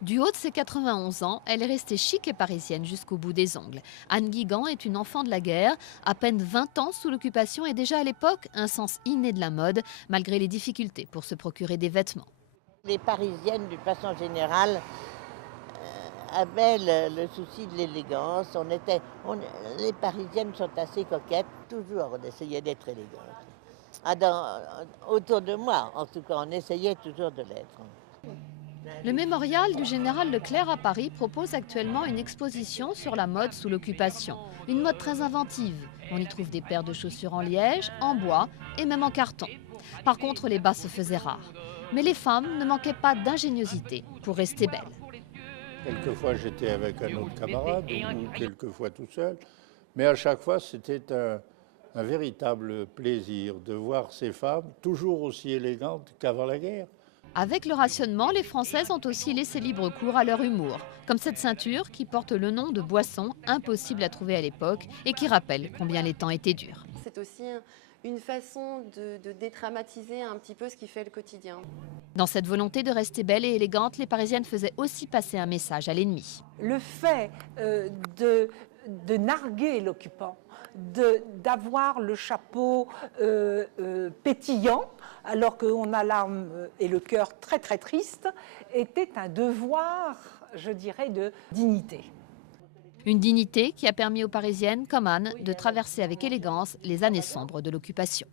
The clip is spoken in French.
Du haut de ses 91 ans, elle est restée chic et parisienne jusqu'au bout des ongles. Anne Guigan est une enfant de la guerre, à peine 20 ans sous l'occupation et déjà à l'époque un sens inné de la mode, malgré les difficultés pour se procurer des vêtements. Les Parisiennes, d'une façon générale, avaient le souci de l'élégance. Les Parisiennes sont assez coquettes. Toujours, on essayait d'être élégantes. Autour de moi, en tout cas, on essayait toujours de l'être. Le mémorial du général Leclerc à Paris propose actuellement une exposition sur la mode sous l'occupation. Une mode très inventive. On y trouve des paires de chaussures en liège, en bois et même en carton. Par contre, les bas se faisaient rares. Mais les femmes ne manquaient pas d'ingéniosité pour rester belles. Quelquefois, j'étais avec un autre camarade ou quelquefois tout seul. Mais à chaque fois, c'était un véritable plaisir de voir ces femmes toujours aussi élégantes qu'avant la guerre. Avec le rationnement, les Françaises ont aussi laissé libre cours à leur humour. Comme cette ceinture qui porte le nom de Boisson, impossible à trouver à l'époque et qui rappelle combien les temps étaient durs. C'est aussi une façon de dédramatiser un petit peu ce qui fait le quotidien. Dans cette volonté de rester belle et élégante, les Parisiennes faisaient aussi passer un message à l'ennemi. Le fait de narguer l'occupant, d'avoir le chapeau pétillant, alors qu'on a l'âme et le cœur très très tristes, était un devoir, je dirais, de dignité. Une dignité qui a permis aux Parisiennes, comme Anne, de traverser avec élégance les années sombres de l'occupation.